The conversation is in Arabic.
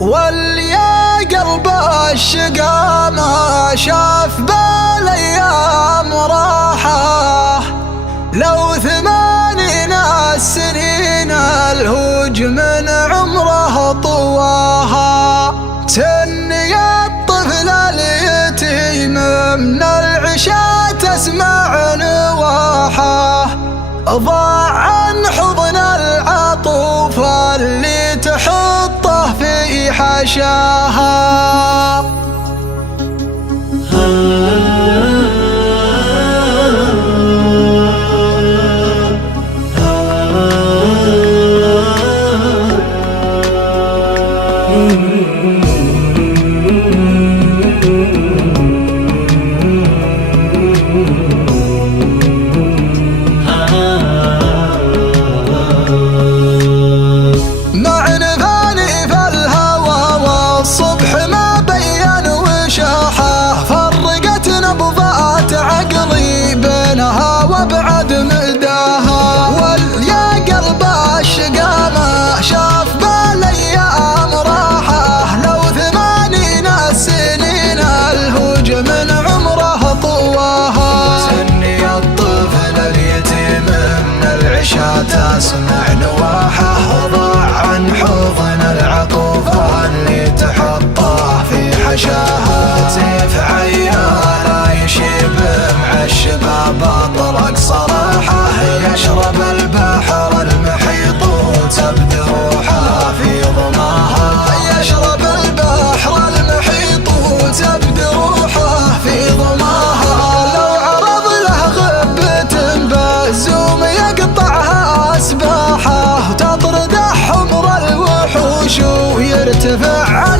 واليا قلب الشقا ما شاف بالايام راحه، لو 80 السنين الهوج من عمره طواها. تني الطفل اليتيم من العشاء تسمع نواحه، ضاع عن حضن العطوف اللي تحطه في حشاها. وابعد مداها، واليا قلب الشقا ما شاف بالايام راحه، لو 80 السنين الهوج من عمره طواها. تني الطفل اليتيم من العشاء تسمع نواحه، ضاع عن حضن العطوف اللي تحطه في حشاها. سيف عيال يشيب مع الشباب اطلق صراحه، يشرب البحر المحيط وتبد روحه في ظماها. يشرب البحر المحيط وتبد روحه في ظماها. لو عرض له غبة بالزوم يقطعها اسباحه، وتطرده حمر الوحوش ويرتفع